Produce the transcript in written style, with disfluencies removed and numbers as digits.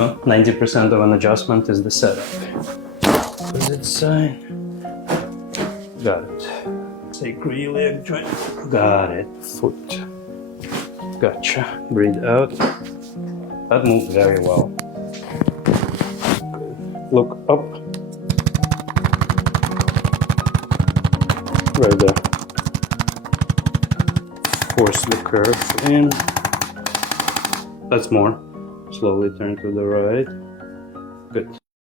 know, 90% of an adjustment is the setup. Opposite side. Got it. Sacroiliac joint. Got it. Foot. Gotcha. Breathe out. That moved very well. Good. Look up. Right there. Force the curve in. That's more. Slowly turn to the right. Good.